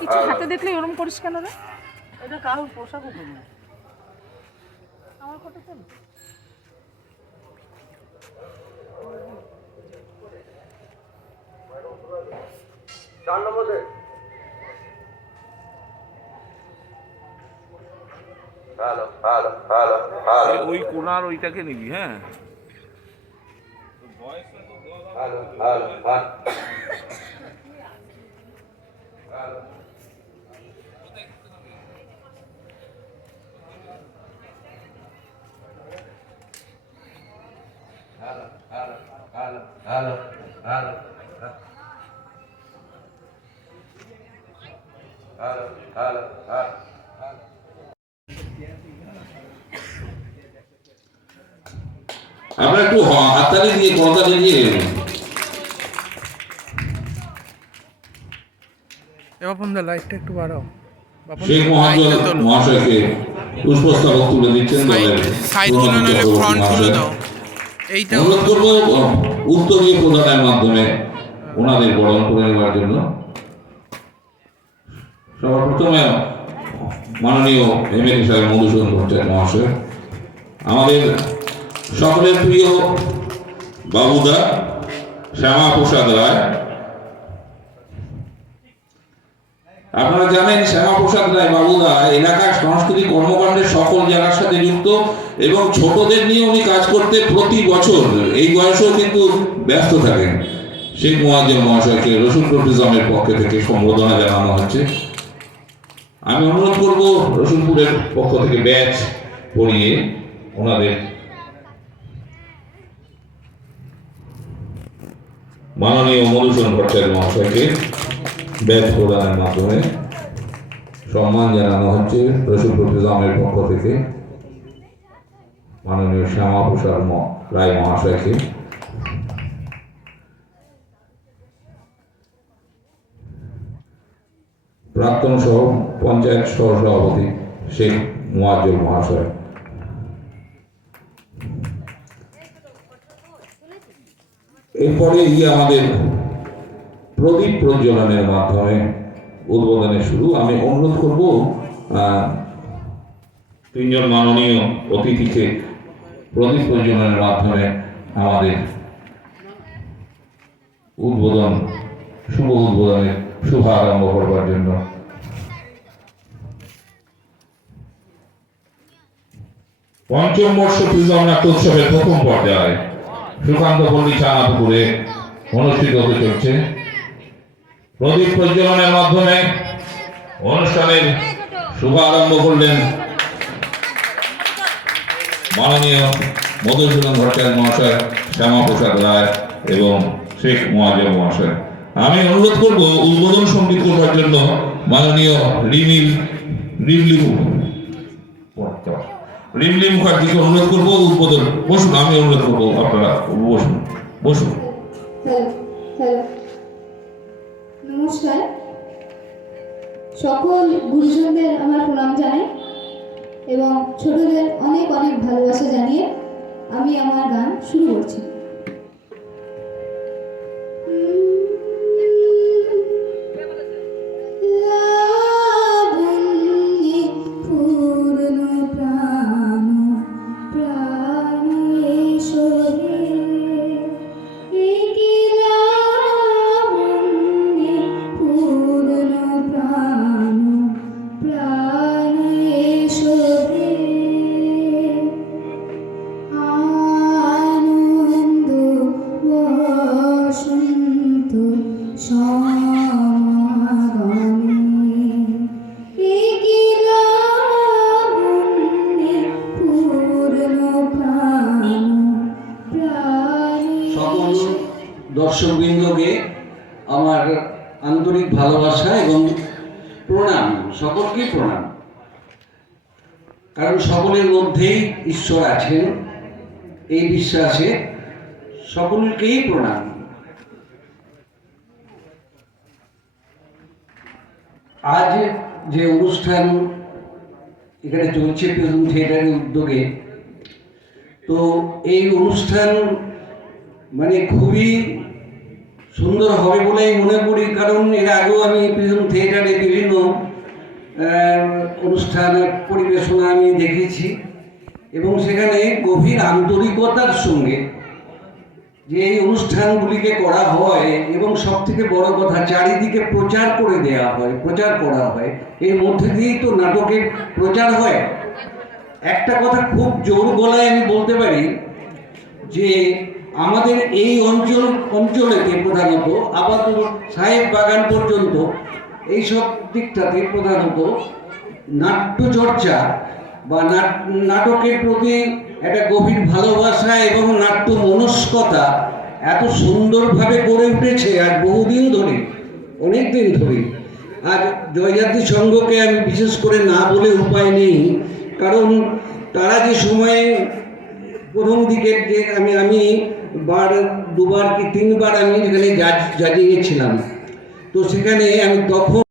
কিছু হাতে দেখলে ওরকম করিস কেন রে? এটা কারোর পোশাক উপরে আমার ফটো তোল। ওই কোনার ওইটাকে নিবি। হ্যাঁ, আমরা একটু হাততালি দিয়ে করতালি দিয়ে বাপনদা লাইটটা একটু বাড়াও। শেখ মহাশয়কে পুষ্পস্তবক তুলে দিচ্ছেন। সাইডগুলো নইলে ফ্রন্টগুলো দাও। এইটা অনুরোধ করবো উত্তরীয় প্রদানের মাধ্যমে ওনাদের বরণ করে নেওয়ার জন্য। সবার প্রথমে মাননীয় এমএলএ সাহেব মধুসূদন ভট্টাচার্য মহাশয়, আমাদের সকলের প্রিয় বাবুদা শ্যামাপ্রসাদ রায়। আপনারা জানেন শ্যামাপ্রসাদ রায় বাবুদা এলাকার সাংস্কৃতিক কর্মকাণ্ডের সকল জায়গার সাথে যুক্ত এবং ছোটদের নিয়ে উনি কাজ করতে প্রতি বছর এই বয়সেও কিন্তু ব্যস্ত থাকেন। শেখ মোয়াজ্জেম মহাশয়কে রসুলপুর প্রিজমের পক্ষ থেকে সম্বোধনা জানানো হচ্ছে। আমি অনুরোধ করব রসুলপুরের পক্ষ থেকে ব্যাচ পরিয়ে ওনাদের মাননীয় মধুসূদন ভট্টাচার্য মহাশয়কে ব্যাচ প্রদানের মাধ্যমে সম্মান জানানো হচ্ছে। রসুলপুর প্রিজমের পক্ষ থেকে মাননীয় শ্যামাপ্রসাদ রায় মহাশয়কে প্রাক্তন সহ পঞ্চায়েত সহ সভাপতি শেখ মোয়াজ্জেম মহাশয়। এরপরে আমাদের প্রদীপ প্রজ্বলনের মাধ্যমে উদ্বোধনের শুরু। আমি অনুরোধ করব তিনজন মাননীয় অতিথিকে প্রদীপ প্রজ্বলনের মাধ্যমে আমাদের উদ্বোধন শুভ উদ্বোধনের শুভারম্ভ করবার জন্য। পঞ্চম বর্ষ প্রিজম নাট্যোৎসবের প্রথম পর্যায়ে সুকান্ত পল্লী চাঁদপুরে অনুষ্ঠিত হতে চলছে। প্রদীপ প্রজ্বলনের মাধ্যমে অনুষ্ঠানের শুভারম্ভ করলেন মাননীয় মধুসূদন ভট্টাচার্য মহাশয়, শ্যামাপ্রসাদ রায় এবং শেখ মোয়াজ্জেম মহাশয়। আমি অনুরোধ করব উদ্বোধন সঙ্গীত করবার জন্য মাননীয় রিমলি মুখার্জিকে অনুরোধ করবো উদ্বোধন। বসুন, আমি অনুরোধ করবো আপনারা বসুন বসুন। নমস্কার, সকল গুরুজনদের আমার প্রণাম জানাই এবং ছোটদের অনেক অনেক ভালোবাসা জানিয়ে আমি আমার গান শুরু করছি। দর্শকবৃন্দকে আমার আন্তরিক ভালোবাসা এবং প্রণাম। সকলকেই প্রণাম, কারণ সকলের মধ্যেই ঈশ্বর আছেন এই বিশ্বাসে সকলকেই প্রণাম। আজ যে অনুষ্ঠান এখানে চলছে প্রিজম থিয়েটারের উদ্যোগে, তো এই অনুষ্ঠান মানে খুবই সুন্দর হবে বলেই মনে করি, কারণ এর আগেও আমি প্রিজম থিয়েটারে বিভিন্ন অনুষ্ঠান পরিবেশনা আমি দেখেছি এবং সেখানে গভীর আন্তরিকতার সঙ্গে যে এই অনুষ্ঠানগুলিকে করা হয় এবং সব থেকে বড় কথা চারিদিকে প্রচার করে দেওয়া হয়, প্রচার করা হয়, এর মধ্যে দিয়েই তো নাটকের প্রচার হয়। একটা কথা খুব জোর গলায় আমি বলতে পারি যে আমাদের এই অঞ্চলেতে প্রধানত আপাতত সাহেব বাগান পর্যন্ত এইসব দিকটাতে প্রধানত নাট্যচর্চা বা নাটকের প্রতি একটা গভীর ভালোবাসা এবং নাট্য মনস্কতা এত সুন্দরভাবে গড়ে উঠেছে আর বহুদিন ধরে, অনেক দিন ধরে। আর জয়জাতি সংঘকে আমি বিশেষ করে না বলে উপায় নেই, কারণ তারা যে সময়ে প্রথম দিকের যে আমি দুবার কি তিনবার আমি এখানে জাজিয়েছিলাম, তো সেখানে আমি তখন